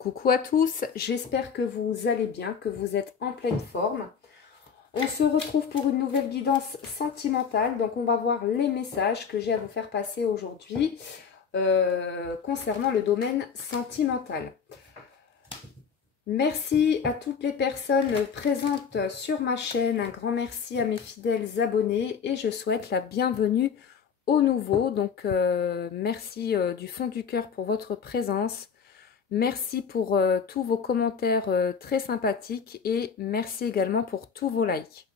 Coucou à tous, j'espère que vous allez bien, que vous êtes en pleine forme. On se retrouve pour une nouvelle guidance sentimentale. Donc on va voir les messages que j'ai à vous faire passer aujourd'hui concernant le domaine sentimental. Merci à toutes les personnes présentes sur ma chaîne. Un grand merci à mes fidèles abonnés et je souhaite la bienvenue aux nouveaux. Donc merci du fond du cœur pour votre présence. Merci pour tous vos commentaires très sympathiques et merci également pour tous vos likes.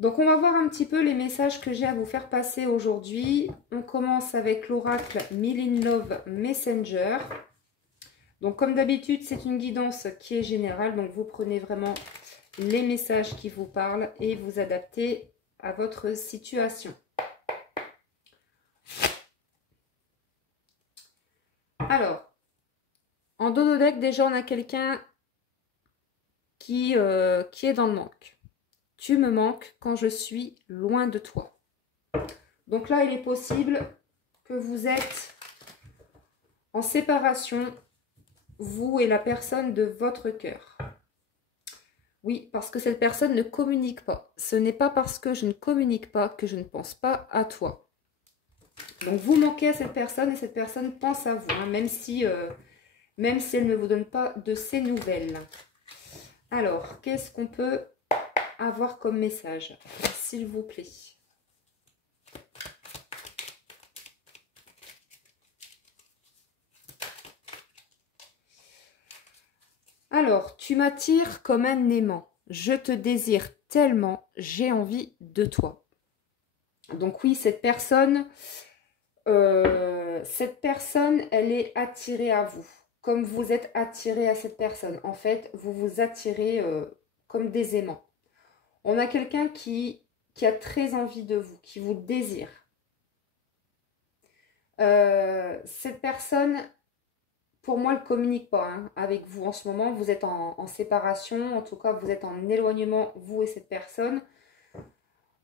Donc on va voir un petit peu les messages que j'ai à vous faire passer aujourd'hui. On commence avec l'oracle Mill in Love Messenger. Donc comme d'habitude, c'est une guidance qui est générale. Donc vous prenez vraiment les messages qui vous parlent et vous adaptez à votre situation. Alors, en dodo deck, déjà, on a quelqu'un qui est dans le manque. Tu me manques quand je suis loin de toi. Donc là, il est possible que vous êtes en séparation, vous et la personne de votre cœur. Oui, parce que cette personne ne communique pas. Ce n'est pas parce que je ne communique pas que je ne pense pas à toi. Donc, vous manquez à cette personne et cette personne pense à vous, hein, même si elle ne vous donne pas de ses nouvelles. Alors, qu'est-ce qu'on peut avoir comme message, s'il vous plaît? Alors, tu m'attires comme un aimant. Je te désire tellement, j'ai envie de toi. Donc oui, cette personne, elle est attirée à vous. Comme vous êtes attiré à cette personne. En fait, vous vous attirez comme des aimants. On a quelqu'un qui a très envie de vous, qui vous désire. Cette personne, pour moi, elle ne communique pas avec vous en ce moment. Vous êtes en séparation, en tout cas, vous êtes en éloignement, vous et cette personne.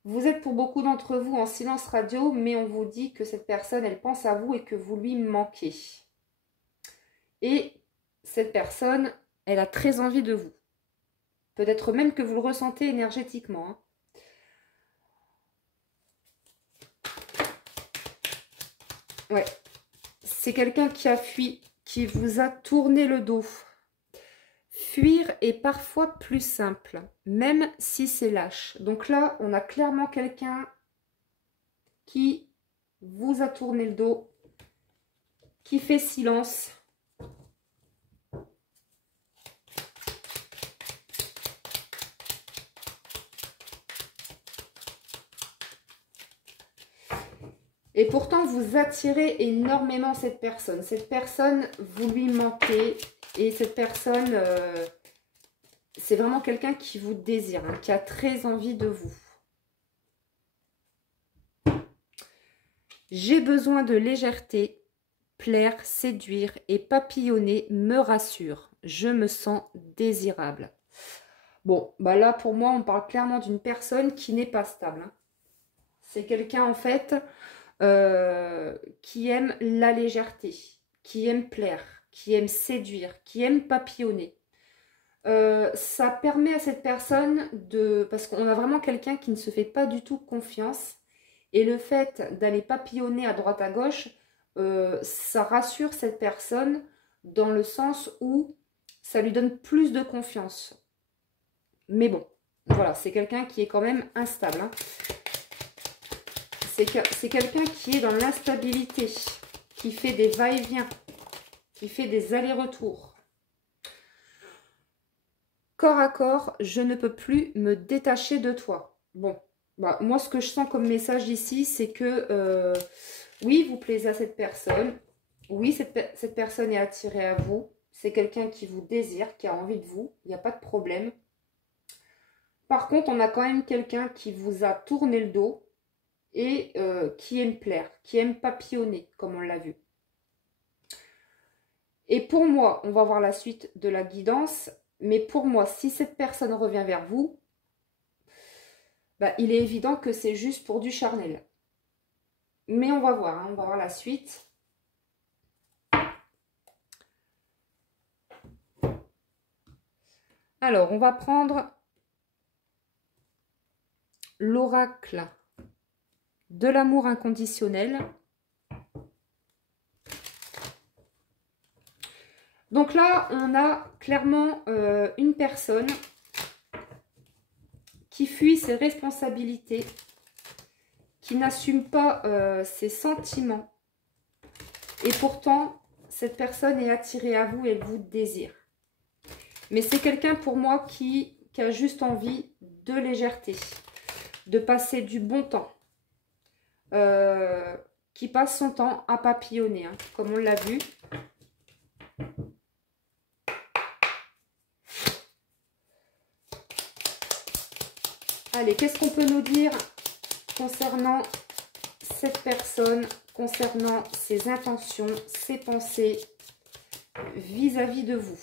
Vous êtes pour beaucoup d'entre vous en silence radio, mais on vous dit que cette personne, elle pense à vous et que vous lui manquez. Et cette personne, elle a très envie de vous. Peut-être même que vous le ressentez énergétiquement. Ouais. C'est quelqu'un qui a fui, qui vous a tourné le dos. Fuir est parfois plus simple, même si c'est lâche. Donc là, on a clairement quelqu'un qui vous a tourné le dos, qui fait silence. Et pourtant, vous attirez énormément cette personne. Cette personne, vous lui manquez. Et cette personne, c'est vraiment quelqu'un qui vous désire, hein, qui a très envie de vous. J'ai besoin de légèreté. Plaire, séduire et papillonner me rassure. Je me sens désirable. Bon, bah là, pour moi, on parle clairement d'une personne qui n'est pas stable. Hein. C'est quelqu'un, en fait, qui aime la légèreté, qui aime plaire, qui aime séduire, qui aime papillonner. Ça permet à cette personne de... Parce qu'on a vraiment quelqu'un qui ne se fait pas du tout confiance. Et le fait d'aller papillonner à droite à gauche, ça rassure cette personne dans le sens où ça lui donne plus de confiance. Mais bon, voilà, c'est quelqu'un qui est quand même instable. Hein. C'est quelqu'un qui est dans l'instabilité, qui fait des va-et-vient, qui fait des allers-retours. Corps à corps, je ne peux plus me détacher de toi. Bon, bah, moi ce que je sens comme message ici, c'est que oui, vous plaisez à cette personne. Oui, cette personne est attirée à vous. C'est quelqu'un qui vous désire, qui a envie de vous. Il n'y a pas de problème. Par contre, on a quand même quelqu'un qui vous a tourné le dos et qui aime plaire, qui aime papillonner, comme on l'a vu. Et pour moi, on va voir la suite de la guidance, mais pour moi, si cette personne revient vers vous, bah, il est évident que c'est juste pour du charnel. Mais on va voir la suite. Alors, on va prendre l'oracle de l'amour inconditionnel. Donc là, on a clairement une personne qui fuit ses responsabilités, qui n'assume pas ses sentiments. Et pourtant, cette personne est attirée à vous et elle vous désire. Mais c'est quelqu'un pour moi qui a juste envie de légèreté, de passer du bon temps, qui passe son temps à papillonner, hein, comme on l'a vu. Allez, qu'est-ce qu'on peut nous dire concernant cette personne, concernant ses intentions, ses pensées vis-à-vis de vous?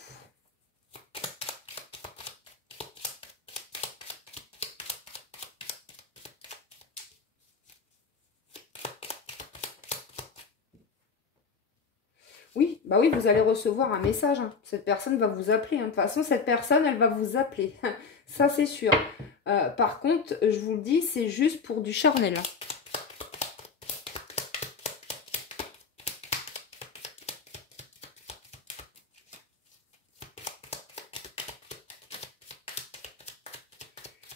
Oui, bah oui, vous allez recevoir un message. Hein. Cette personne va vous appeler. Hein. De toute façon, cette personne, elle va vous appeler. Ça, c'est sûr. Par contre, je vous le dis, c'est juste pour du charnel.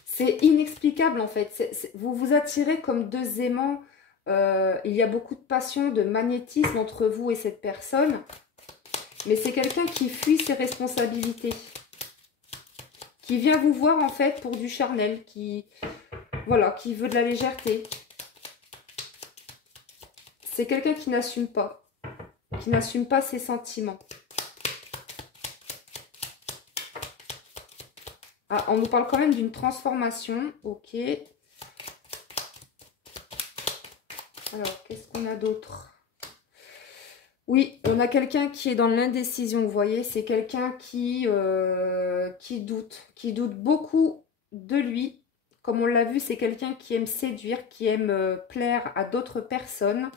C'est inexplicable, en fait. Vous vous attirez comme deux aimants. Il y a beaucoup de passion, de magnétisme entre vous et cette personne. Mais c'est quelqu'un qui fuit ses responsabilités. Qui vient vous voir, en fait, pour du charnel. Voilà, qui veut de la légèreté. C'est quelqu'un qui n'assume pas. Qui n'assume pas ses sentiments. Ah, on nous parle quand même d'une transformation. Ok. Alors, qu'est-ce qu'on a d'autre? Oui, on a quelqu'un qui est dans l'indécision, vous voyez. C'est quelqu'un qui doute beaucoup de lui. Comme on l'a vu, c'est quelqu'un qui aime séduire, qui aime plaire à d'autres personnes.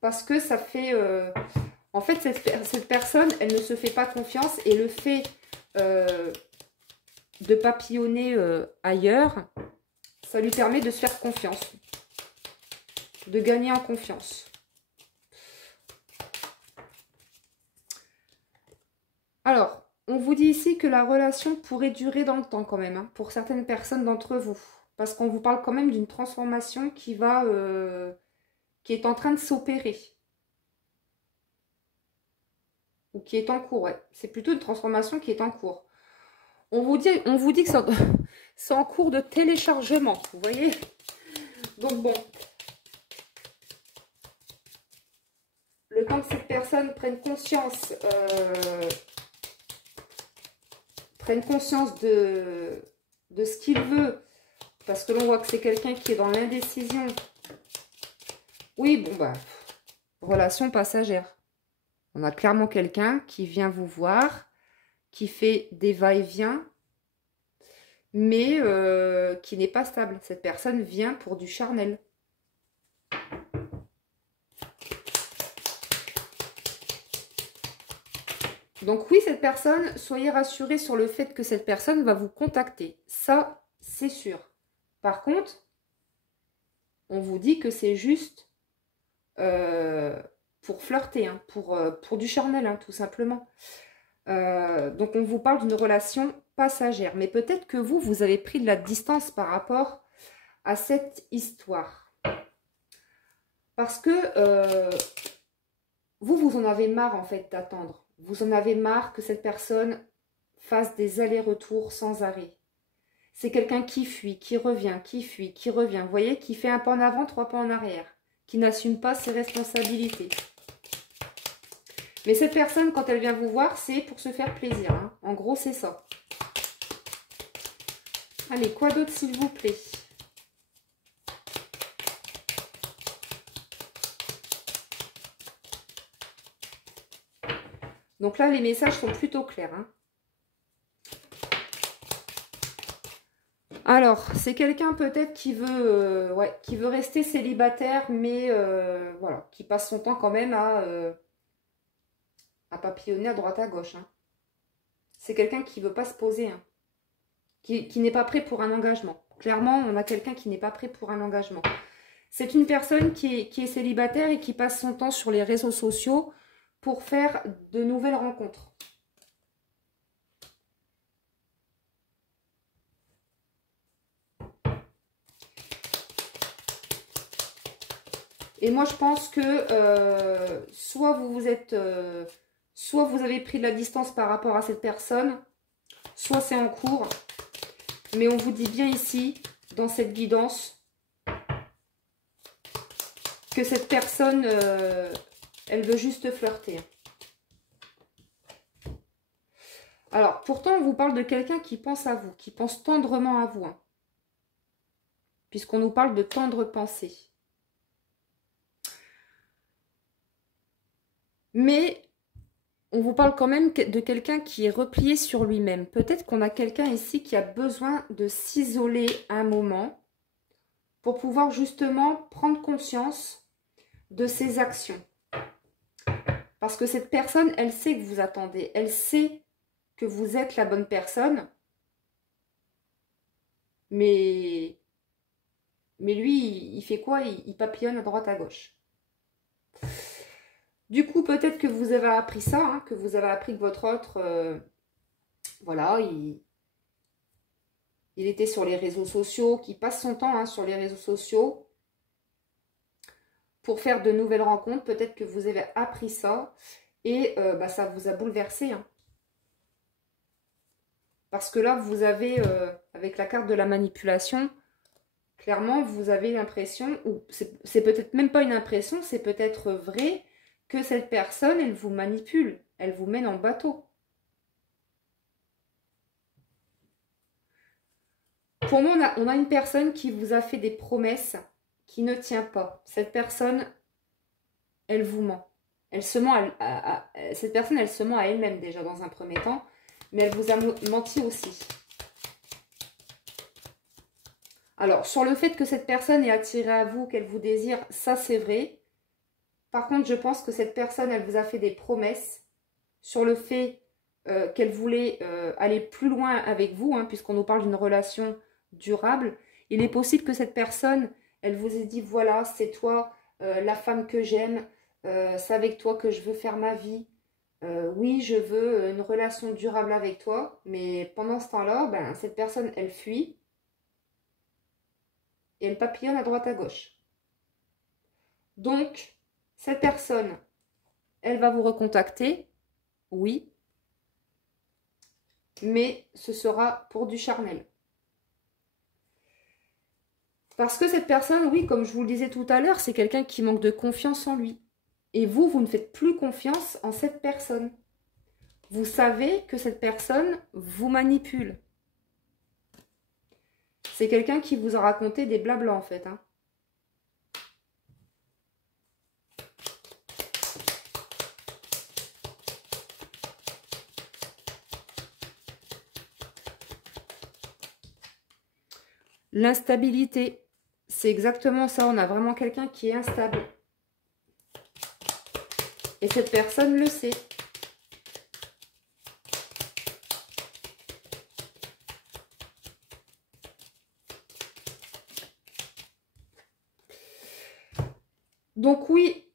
Parce que ça fait... en fait, cette personne, elle ne se fait pas confiance. Et le fait de papillonner ailleurs, ça lui permet de se faire confiance. De gagner en confiance. Alors, on vous dit ici que la relation pourrait durer dans le temps quand même, hein, pour certaines personnes d'entre vous. Parce qu'on vous parle quand même d'une transformation qui est en train de s'opérer. Ou qui est en cours, ouais. C'est plutôt une transformation qui est en cours. On vous dit que c'est en cours de téléchargement, vous voyez. Donc bon. Le temps que cette personne prenne conscience de ce qu'il veut, parce que l'on voit que c'est quelqu'un qui est dans l'indécision. Oui, bon, bah, relation passagère. On a clairement quelqu'un qui vient vous voir, qui fait des va-et-vient, mais qui n'est pas stable. Cette personne vient pour du charnel. Donc oui, cette personne, soyez rassurés sur le fait que cette personne va vous contacter. Ça, c'est sûr. Par contre, on vous dit que c'est juste pour flirter, hein, pour du charnel, hein, tout simplement. Donc on vous parle d'une relation passagère. Mais peut-être que vous avez pris de la distance par rapport à cette histoire. Parce que vous en avez marre en fait d'attendre. Vous en avez marre que cette personne fasse des allers-retours sans arrêt. C'est quelqu'un qui fuit, qui revient, qui fuit, qui revient. Vous voyez, qui fait un pas en avant, 3 pas en arrière. Qui n'assume pas ses responsabilités. Mais cette personne, quand elle vient vous voir, c'est pour se faire plaisir. Hein. En gros, c'est ça. Allez, quoi d'autre, s'il vous plaît? Donc là, les messages sont plutôt clairs. Hein. Alors, c'est quelqu'un peut-être qui veut rester célibataire, mais voilà, qui passe son temps quand même à papillonner à droite à gauche. Hein. C'est quelqu'un qui ne veut pas se poser, hein. Qui n'est pas prêt pour un engagement. Clairement, on a quelqu'un qui n'est pas prêt pour un engagement. C'est une personne qui est célibataire et qui passe son temps sur les réseaux sociaux pour faire de nouvelles rencontres. Et moi, je pense que soit vous avez pris de la distance par rapport à cette personne, soit c'est en cours. Mais on vous dit bien ici, dans cette guidance, que cette personne, elle veut juste flirter. Alors, pourtant, on vous parle de quelqu'un qui pense à vous, qui pense tendrement à vous. Hein, puisqu'on nous parle de tendre pensée. Mais on vous parle quand même de quelqu'un qui est replié sur lui-même. Peut-être qu'on a quelqu'un ici qui a besoin de s'isoler un moment pour pouvoir justement prendre conscience de ses actions. Parce que cette personne, elle sait que vous attendez. Elle sait que vous êtes la bonne personne. Mais lui, il fait quoi? Il papillonne à droite à gauche. Du coup, peut-être que vous avez appris ça, hein, que vous avez appris que votre autre, voilà, il était sur les réseaux sociaux, qui passe son temps hein, sur les réseaux sociaux pour faire de nouvelles rencontres. Peut-être que vous avez appris ça et ça vous a bouleversé. Hein. Parce que là, vous avez, avec la carte de la manipulation, clairement, vous avez l'impression, ou c'est peut-être même pas une impression, c'est peut-être vrai, que cette personne, elle vous manipule, elle vous mène en bateau. Pour moi, on a une personne qui vous a fait des promesses qui ne tient pas. Cette personne, elle vous ment. Elle se ment cette personne, elle se ment à elle-même déjà dans un premier temps, mais elle vous a menti aussi. Alors, sur le fait que cette personne est attirée à vous, qu'elle vous désire, ça c'est vrai. Par contre, je pense que cette personne, elle vous a fait des promesses sur le fait qu'elle voulait aller plus loin avec vous, hein, puisqu'on nous parle d'une relation durable. Il est possible que cette personne, elle vous ait dit, voilà, c'est toi la femme que j'aime, c'est avec toi que je veux faire ma vie. Oui, je veux une relation durable avec toi, mais pendant ce temps-là, ben, cette personne, elle fuit et elle papillonne à droite à gauche. Donc, cette personne, elle va vous recontacter, oui, mais ce sera pour du charnel. Parce que cette personne, oui, comme je vous le disais tout à l'heure, c'est quelqu'un qui manque de confiance en lui. Et vous, vous ne faites plus confiance en cette personne. Vous savez que cette personne vous manipule. C'est quelqu'un qui vous a raconté des blablas en fait. Hein. L'instabilité, c'est exactement ça. On a vraiment quelqu'un qui est instable. Et cette personne le sait. Donc oui,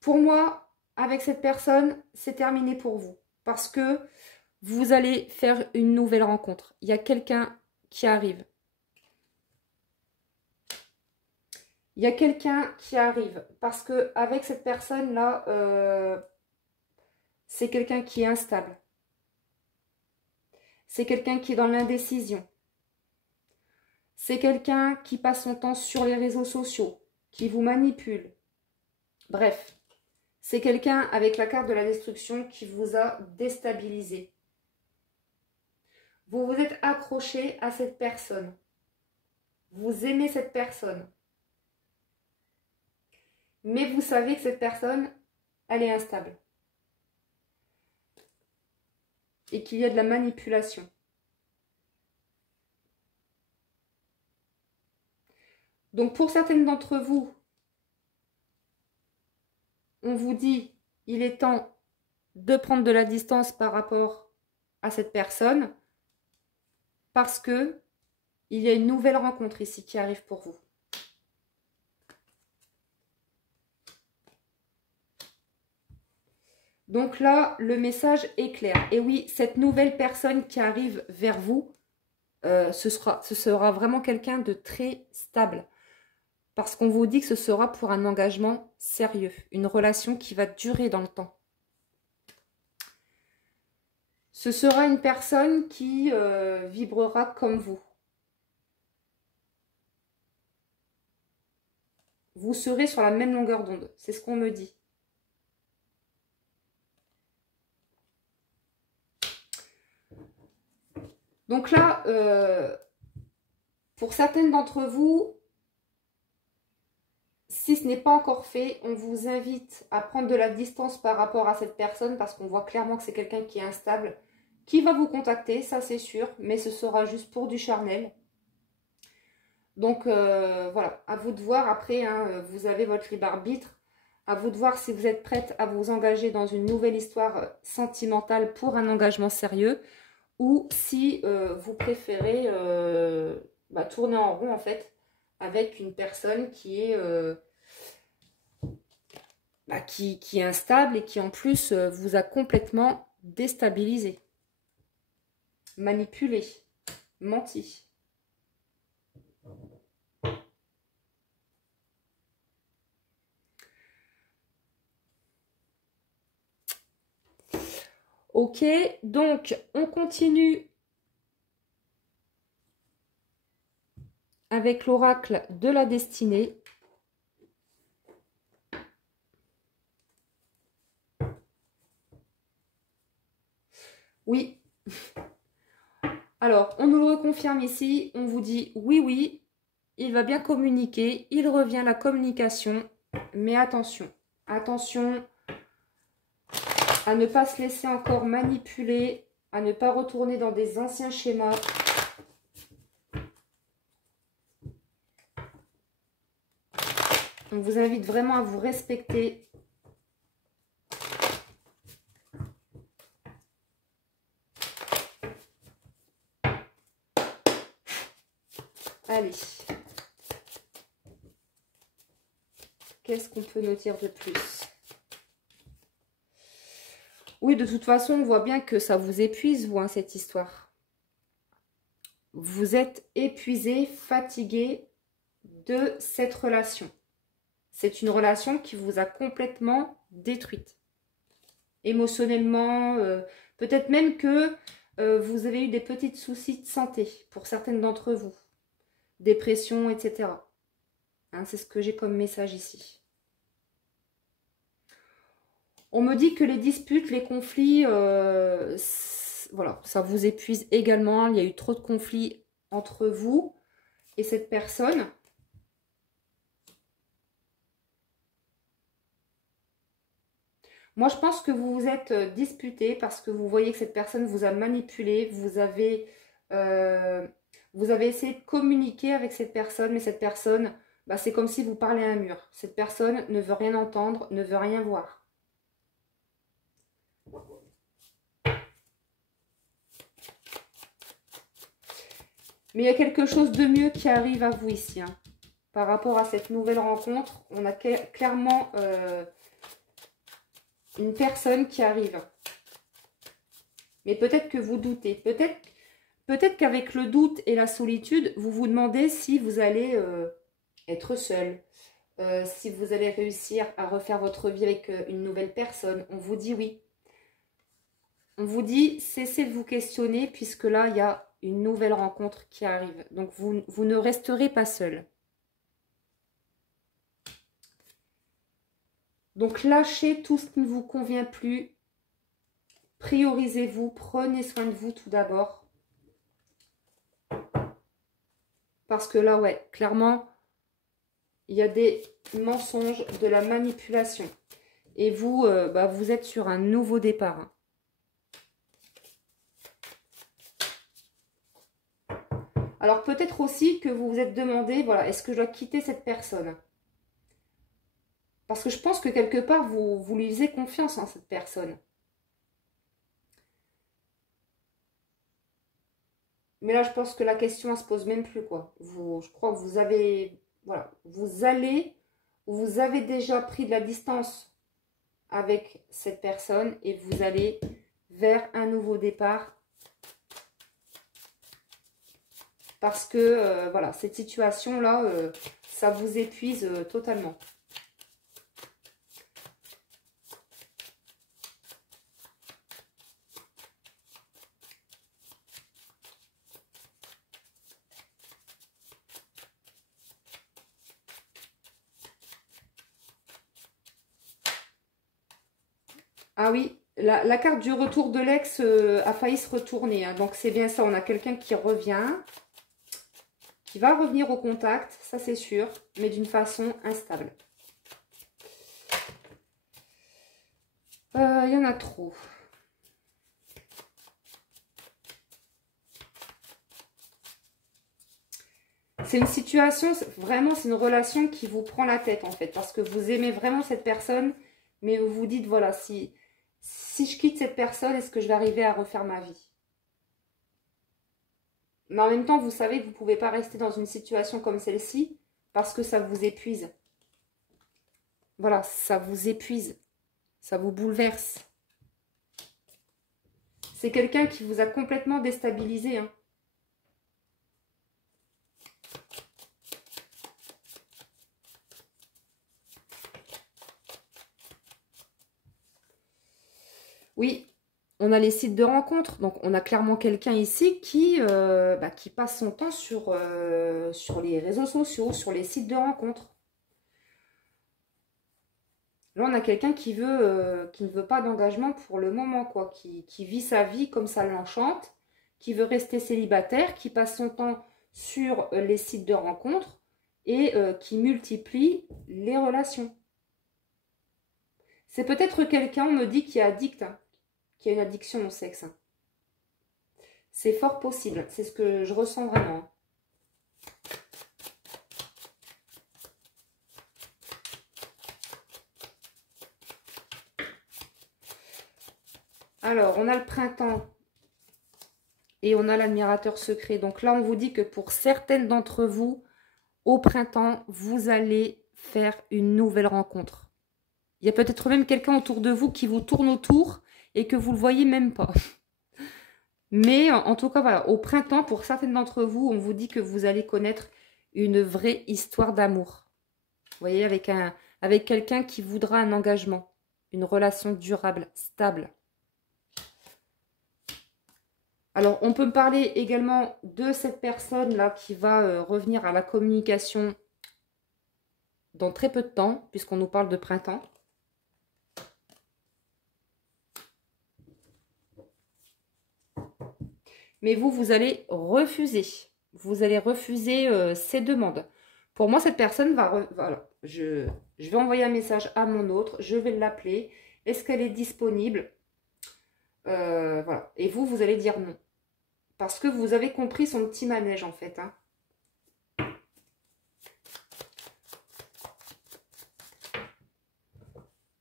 pour moi, avec cette personne, c'est terminé pour vous. Parce que vous allez faire une nouvelle rencontre. Il y a quelqu'un qui arrive. Il y a quelqu'un qui arrive. Parce que avec cette personne-là, c'est quelqu'un qui est instable. C'est quelqu'un qui est dans l'indécision. C'est quelqu'un qui passe son temps sur les réseaux sociaux, qui vous manipule. Bref, c'est quelqu'un avec la carte de la destruction qui vous a déstabilisé. Vous vous êtes accroché à cette personne. Vous aimez cette personne. Mais vous savez que cette personne, elle est instable. Et qu'il y a de la manipulation. Donc pour certaines d'entre vous, on vous dit, il est temps de prendre de la distance par rapport à cette personne parce que il y a une nouvelle rencontre ici qui arrive pour vous. Donc là, le message est clair. Et oui, cette nouvelle personne qui arrive vers vous, ce sera vraiment quelqu'un de très stable. Parce qu'on vous dit que ce sera pour un engagement sérieux, une relation qui va durer dans le temps. Ce sera une personne qui vibrera comme vous. Vous serez sur la même longueur d'onde, c'est ce qu'on me dit. Donc là, pour certaines d'entre vous, si ce n'est pas encore fait, on vous invite à prendre de la distance par rapport à cette personne parce qu'on voit clairement que c'est quelqu'un qui est instable, qui va vous contacter, ça c'est sûr, mais ce sera juste pour du charnel. Donc voilà, à vous de voir après, hein, vous avez votre libre arbitre, à vous de voir si vous êtes prête à vous engager dans une nouvelle histoire sentimentale pour un engagement sérieux ou si vous préférez tourner en rond en fait avec une personne qui est, qui est instable et qui en plus vous a complètement déstabilisé, manipulé, menti. Ok, donc on continue avec l'oracle de la destinée. Oui. Alors, on nous le reconfirme ici. On vous dit oui, oui, il va bien communiquer. Il revient à la communication. Mais attention, attention à ne pas se laisser encore manipuler, à ne pas retourner dans des anciens schémas. On vous invite vraiment à vous respecter. Allez. Qu'est-ce qu'on peut nous dire de plus? Oui, de toute façon, on voit bien que ça vous épuise, vous, hein, cette histoire. Vous êtes épuisé, fatigué de cette relation. C'est une relation qui vous a complètement détruite. Émotionnellement, peut-être même que vous avez eu des petits soucis de santé pour certaines d'entre vous. Dépression, etc. Hein, c'est ce que j'ai comme message ici. On me dit que les disputes, les conflits, voilà, ça vous épuise également. Il y a eu trop de conflits entre vous et cette personne. Moi, je pense que vous vous êtes disputé parce que vous voyez que cette personne vous a manipulé. Vous avez essayé de communiquer avec cette personne, mais cette personne, c'est comme si vous parlez à un mur. Cette personne ne veut rien entendre, ne veut rien voir. Mais il y a quelque chose de mieux qui arrive à vous ici. Hein. Par rapport à cette nouvelle rencontre, on a clairement une personne qui arrive. Mais peut-être que vous doutez. Peut-être qu'avec le doute et la solitude, vous vous demandez si vous allez être seul. Si vous allez réussir à refaire votre vie avec une nouvelle personne. On vous dit oui. On vous dit cessez de vous questionner puisque là, il y a une nouvelle rencontre qui arrive. Donc, vous ne resterez pas seul. Donc, lâchez tout ce qui ne vous convient plus. Priorisez-vous. Prenez soin de vous tout d'abord. Parce que là, ouais, clairement, il y a des mensonges, de la manipulation. Et vous, vous êtes sur un nouveau départ. Hein. Alors peut-être aussi que vous vous êtes demandé, voilà, est-ce que je dois quitter cette personne? Parce que je pense que quelque part, vous lui faisiez confiance en cette personne. Mais là, je pense que la question, elle se pose même plus, quoi. Je crois que vous avez, voilà, vous avez déjà pris de la distance avec cette personne et vous allez vers un nouveau départ. Parce que, voilà, cette situation-là, ça vous épuise totalement. Ah oui, la carte du retour de l'ex a failli se retourner, hein. Donc c'est bien ça, on a quelqu'un qui revient, qui va revenir au contact, ça c'est sûr, mais d'une façon instable. Il y en a trop. C'est une situation, vraiment c'est une relation qui vous prend la tête en fait, parce que vous aimez vraiment cette personne, mais vous vous dites, voilà, si je quitte cette personne, est-ce que je vais arriver à refaire ma vie? Mais en même temps, vous savez que vous ne pouvez pas rester dans une situation comme celle-ci, parce que ça vous épuise. Voilà, ça vous épuise, ça vous bouleverse. C'est quelqu'un qui vous a complètement déstabilisé, hein. Oui, on a les sites de rencontres. Donc, on a clairement quelqu'un ici qui passe son temps sur les réseaux sociaux, sur les sites de rencontres. Là, on a quelqu'un qui ne veut pas d'engagement pour le moment, quoi. Qui vit sa vie comme ça l'enchante, qui veut rester célibataire, qui passe son temps sur les sites de rencontres et qui multiplie les relations. C'est peut-être quelqu'un, on me dit, qui est addict, hein, qui a une addiction au sexe, hein. C'est fort possible, c'est ce que je ressens vraiment. Alors, on a le printemps et on a l'admirateur secret. Donc là, on vous dit que pour certaines d'entre vous, au printemps, vous allez faire une nouvelle rencontre. Il y a peut-être même quelqu'un autour de vous qui vous tourne autour et que vous ne le voyez même pas. Mais en tout cas, voilà, au printemps, pour certaines d'entre vous, on vous dit que vous allez connaître une vraie histoire d'amour. Vous voyez, avec quelqu'un qui voudra un engagement, une relation durable, stable. Alors, on peut me parler également de cette personne-là qui va revenir à la communication dans très peu de temps, puisqu'on nous parle de printemps. Mais vous allez refuser. Vous allez refuser ces demandes. Pour moi, cette personne va... Voilà, je vais envoyer un message à mon autre. Je vais l'appeler. Est-ce qu'elle est disponible? Voilà. Et vous allez dire non. Parce que vous avez compris son petit manège, en fait, hein.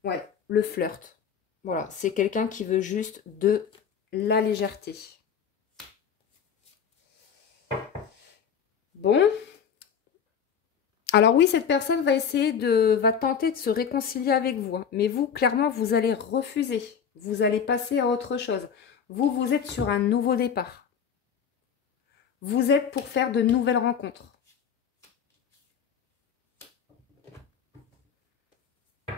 Ouais, le flirt. Voilà, c'est quelqu'un qui veut juste de la légèreté. Bon. Alors oui, cette personne va tenter de se réconcilier avec vous, hein. Mais vous, clairement, vous allez refuser. Vous allez passer à autre chose. Vous êtes sur un nouveau départ. Vous êtes pour faire de nouvelles rencontres. De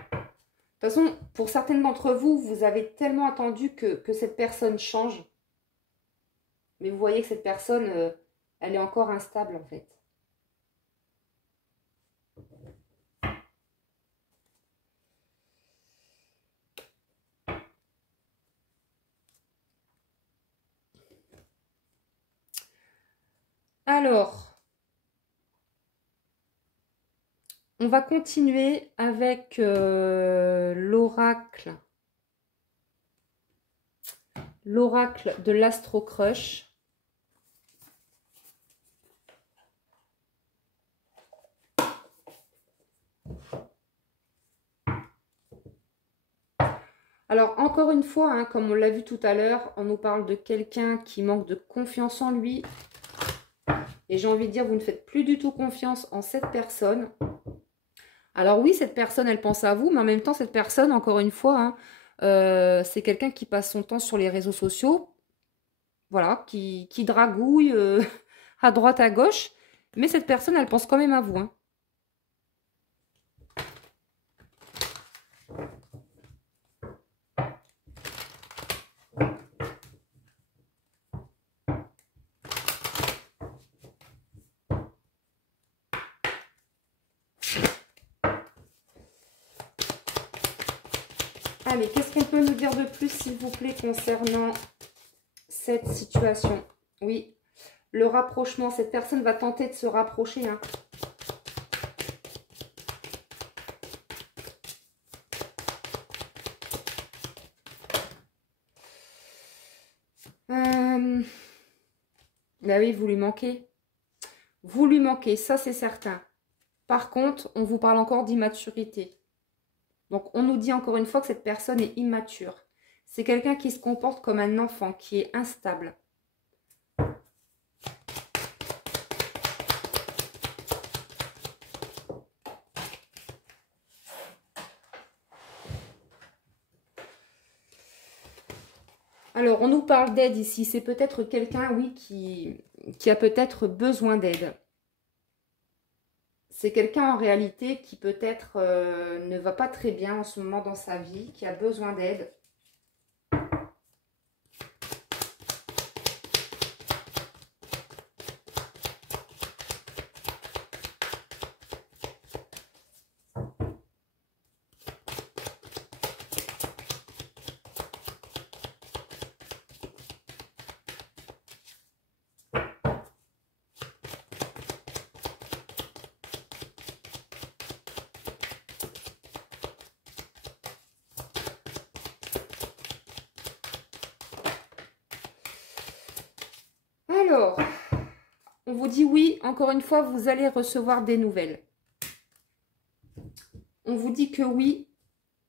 toute façon, pour certaines d'entre vous, vous avez tellement attendu que cette personne change. Mais vous voyez que cette personne, elle est encore instable en fait. Alors, on va continuer avec l'oracle. L'oracle de l'Astro Crush. Alors, encore une fois, hein, comme on l'a vu tout à l'heure, on nous parle de quelqu'un qui manque de confiance en lui. Et j'ai envie de dire, vous ne faites plus du tout confiance en cette personne. Alors oui, cette personne, elle pense à vous, mais en même temps, cette personne, encore une fois, hein, c'est quelqu'un qui passe son temps sur les réseaux sociaux, voilà, qui dragouille à droite, à gauche. Mais cette personne, elle pense quand même à vous, hein. Allez, qu'est-ce qu'on peut nous dire de plus, s'il vous plaît, concernant cette situation? Oui, le rapprochement. Cette personne va tenter de se rapprocher, hein. Bah oui, vous lui manquez. Vous lui manquez, ça c'est certain. Par contre, on vous parle encore d'immaturité. Donc, on nous dit encore une fois que cette personne est immature. C'est quelqu'un qui se comporte comme un enfant, qui est instable. Alors, on nous parle d'aide ici. C'est peut-être quelqu'un, oui, qui a peut-être besoin d'aide. C'est quelqu'un en réalité qui peut-être ne va pas très bien en ce moment dans sa vie, qui a besoin d'aide. Alors, on vous dit oui, encore une fois, vous allez recevoir des nouvelles. On vous dit que oui,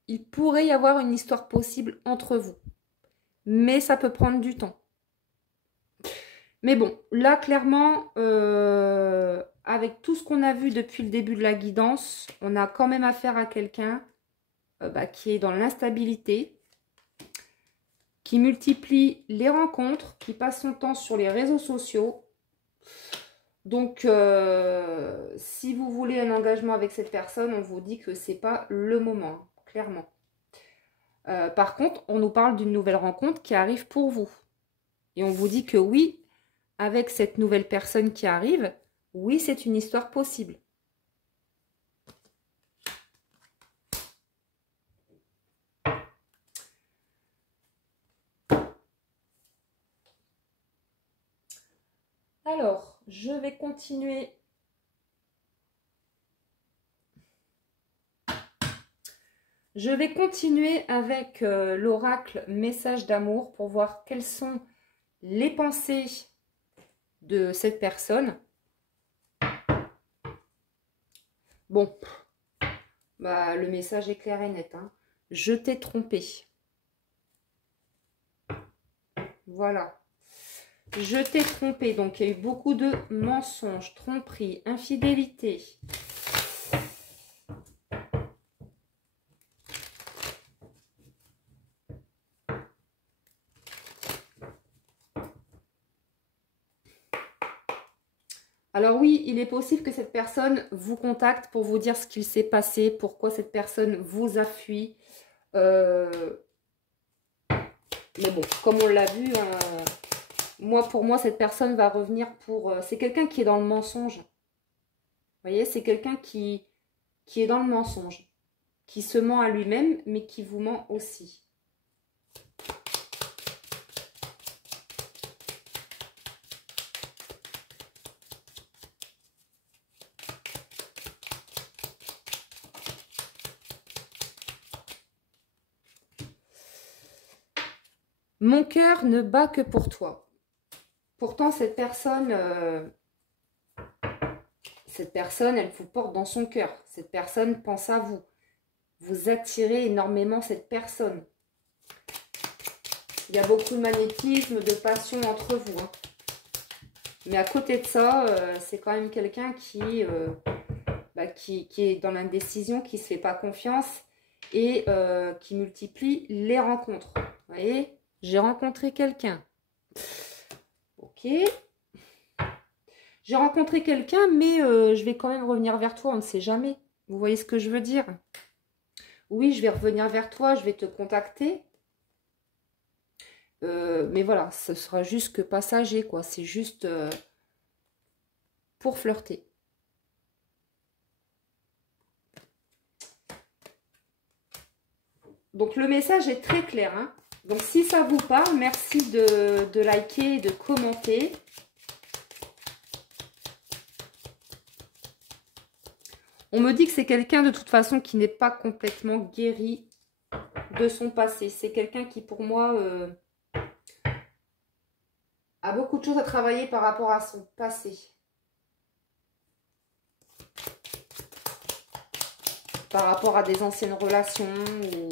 il pourrait y avoir une histoire possible entre vous. Mais ça peut prendre du temps. Mais bon, là, clairement, avec tout ce qu'on a vu depuis le début de la guidance, on a quand même affaire à quelqu'un qui est dans l'instabilité, qui multiplie les rencontres, qui passe son temps sur les réseaux sociaux. Donc, si vous voulez un engagement avec cette personne, on vous dit que c'est pas le moment, clairement. Par contre, on nous parle d'une nouvelle rencontre qui arrive pour vous. Et on vous dit que oui, avec cette nouvelle personne qui arrive, oui, c'est une histoire possible. Alors, je vais continuer. Je vais continuer avec l'oracle message d'amour pour voir quelles sont les pensées de cette personne. Bon, bah, le message est clair et net, hein. Je t'ai trompé. Voilà. Je t'ai trompé. Donc, il y a eu beaucoup de mensonges, tromperies, infidélité. Alors oui, il est possible que cette personne vous contacte pour vous dire ce qu'il s'est passé, pourquoi cette personne vous a fui. Mais bon, comme on l'a vu, pour moi, cette personne va revenir pour... c'est quelqu'un qui est dans le mensonge. Vous voyez, c'est quelqu'un qui est dans le mensonge, qui se ment à lui-même, mais qui vous ment aussi. Mon cœur ne bat que pour toi. Pourtant, cette personne, elle vous porte dans son cœur. Cette personne pense à vous. Vous attirez énormément cette personne. Il y a beaucoup de magnétisme, de passion entre vous. Hein. Mais à côté de ça, c'est quand même quelqu'un qui est dans l'indécision, qui ne se fait pas confiance et qui multiplie les rencontres. Vous voyez, j'ai rencontré quelqu'un. Ok. J'ai rencontré quelqu'un, mais je vais quand même revenir vers toi, on ne sait jamais. Vous voyez ce que je veux dire? Oui, je vais revenir vers toi, je vais te contacter. Mais voilà, ce sera juste que passager, quoi. C'est juste pour flirter. Donc, le message est très clair. Hein. Donc, si ça vous parle, merci de liker et de commenter. On me dit que c'est quelqu'un de toute façon qui n'est pas complètement guéri de son passé. C'est quelqu'un qui, pour moi, a beaucoup de choses à travailler par rapport à son passé. Par rapport à des anciennes relations ou...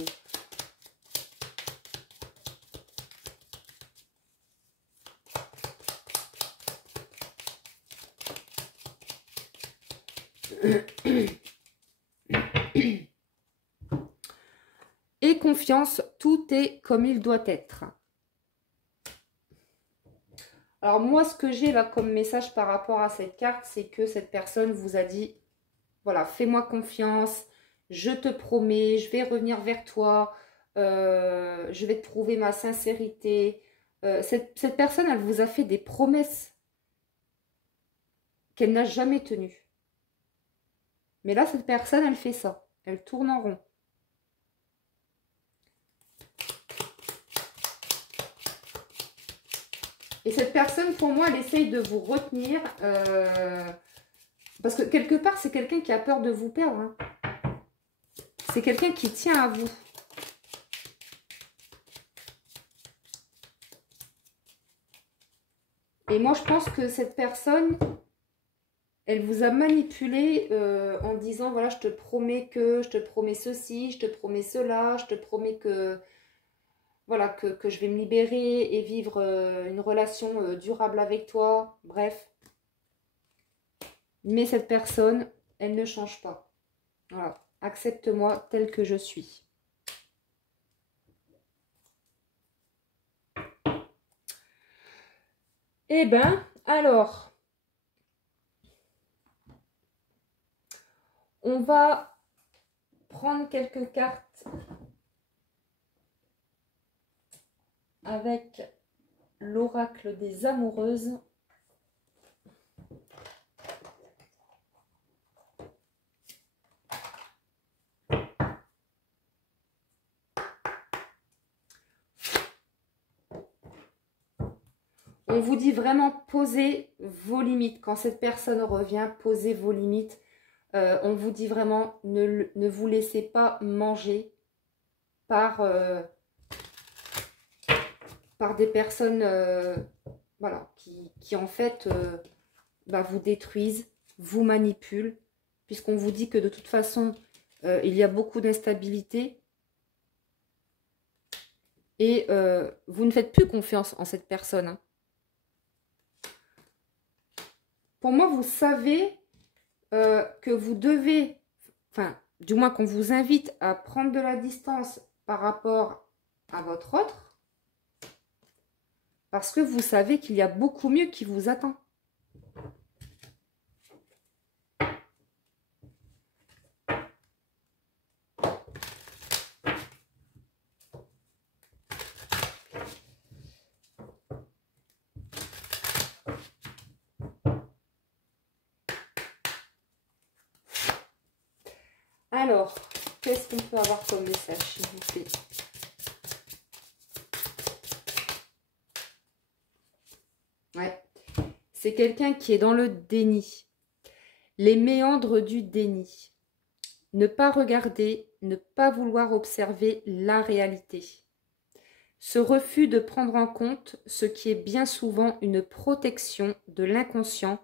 Et confiance, tout est comme il doit être. Alors moi, ce que j'ai là comme message par rapport à cette carte, c'est que cette personne vous a dit, voilà, fais-moi confiance, je te promets, je vais revenir vers toi, je vais te prouver ma sincérité. Cette personne, elle vous a fait des promesses qu'elle n'a jamais tenues. Mais là, cette personne, elle fait ça. Elle tourne en rond. Et cette personne, pour moi, elle essaye de vous retenir. Parce que quelque part, c'est quelqu'un qui a peur de vous perdre. Hein. C'est quelqu'un qui tient à vous. Et moi, je pense que cette personne, elle vous a manipulé en disant, voilà, je te promets que, je te promets ceci, je te promets cela, je te promets que... Voilà, que je vais me libérer et vivre une relation durable avec toi. Bref. Mais cette personne, elle ne change pas. Voilà. Accepte-moi tel que je suis. Eh ben, alors, on va prendre quelques cartes avec l'oracle des amoureuses. On vous dit vraiment posez vos limites. Quand cette personne revient, posez vos limites. On vous dit vraiment ne vous laissez pas manger par des personnes voilà, qui en fait vous détruisent, vous manipulent, puisqu'on vous dit que de toute façon, il y a beaucoup d'instabilité et vous ne faites plus confiance en cette personne. Hein. Pour moi, vous savez que vous devez, enfin, du moins qu'on vous invite à prendre de la distance par rapport à votre autre, parce que vous savez qu'il y a beaucoup mieux qui vous attend. Alors, qu'est-ce qu'on peut avoir comme message, s'il vous plaît? Ouais, c'est quelqu'un qui est dans le déni. Les méandres du déni. Ne pas regarder, ne pas vouloir observer la réalité. Ce refus de prendre en compte ce qui est bien souvent une protection de l'inconscient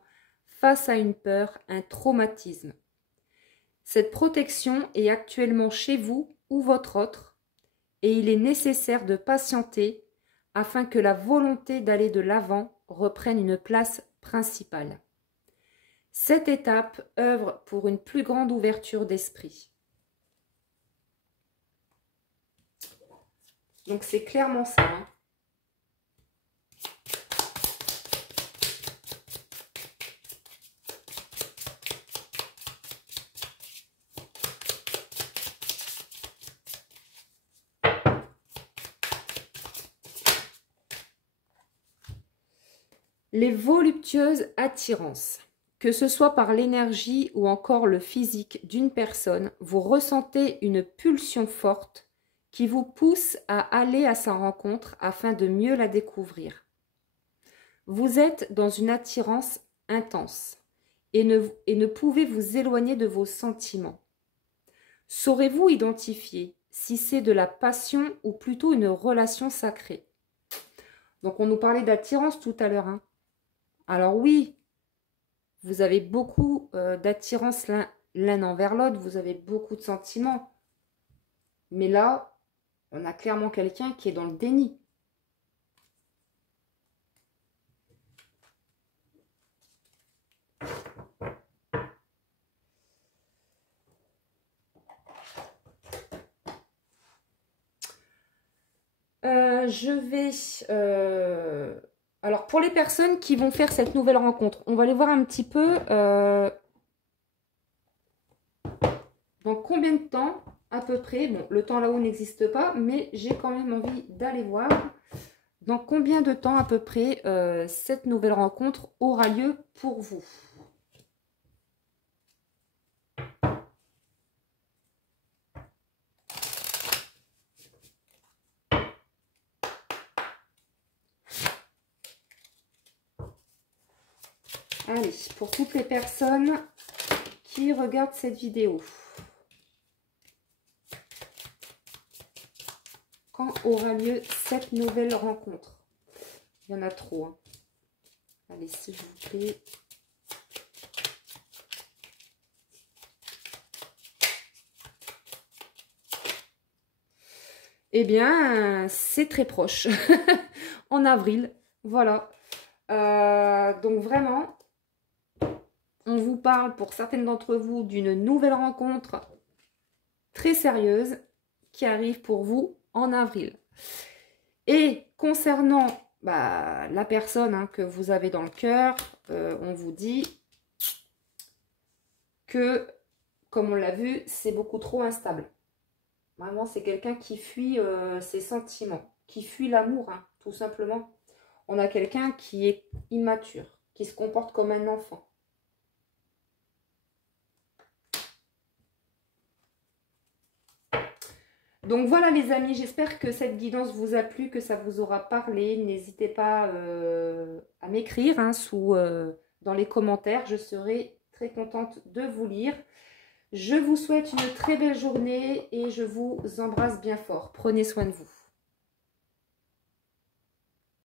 face à une peur, un traumatisme. Cette protection est actuellement chez vous ou votre autre et il est nécessaire de patienter afin que la volonté d'aller de l'avant reprenne une place principale. Cette étape œuvre pour une plus grande ouverture d'esprit. Donc c'est clairement ça. Hein. Les voluptueuses attirances. Que ce soit par l'énergie ou encore le physique d'une personne, vous ressentez une pulsion forte qui vous pousse à aller à sa rencontre afin de mieux la découvrir. Vous êtes dans une attirance intense et ne pouvez vous éloigner de vos sentiments. Saurez-vous identifier si c'est de la passion ou plutôt une relation sacrée? Donc on nous parlait d'attirance tout à l'heure. Hein. Alors oui, vous avez beaucoup d'attirance l'un envers l'autre, vous avez beaucoup de sentiments. Mais là, on a clairement quelqu'un qui est dans le déni. Alors, pour les personnes qui vont faire cette nouvelle rencontre, on va aller voir un petit peu dans combien de temps, à peu près. Bon, le temps là-haut n'existe pas, mais j'ai quand même envie d'aller voir dans combien de temps, à peu près, cette nouvelle rencontre aura lieu pour vous. Allez, pour toutes les personnes qui regardent cette vidéo. Quand aura lieu cette nouvelle rencontre? Il y en a trop. Hein. Allez, s'il vous plaît. Eh bien, c'est très proche. En avril. Voilà. Donc vraiment, on vous parle pour certaines d'entre vous d'une nouvelle rencontre très sérieuse qui arrive pour vous en avril. Et concernant la personne hein, que vous avez dans le cœur, on vous dit que, comme on l'a vu, c'est beaucoup trop instable. Vraiment, c'est quelqu'un qui fuit ses sentiments, qui fuit l'amour, hein, tout simplement. On a quelqu'un qui est immature, qui se comporte comme un enfant. Donc voilà les amis, j'espère que cette guidance vous a plu, que ça vous aura parlé. N'hésitez pas à m'écrire hein, dans les commentaires, je serai très contente de vous lire. Je vous souhaite une très belle journée et je vous embrasse bien fort. Prenez soin de vous.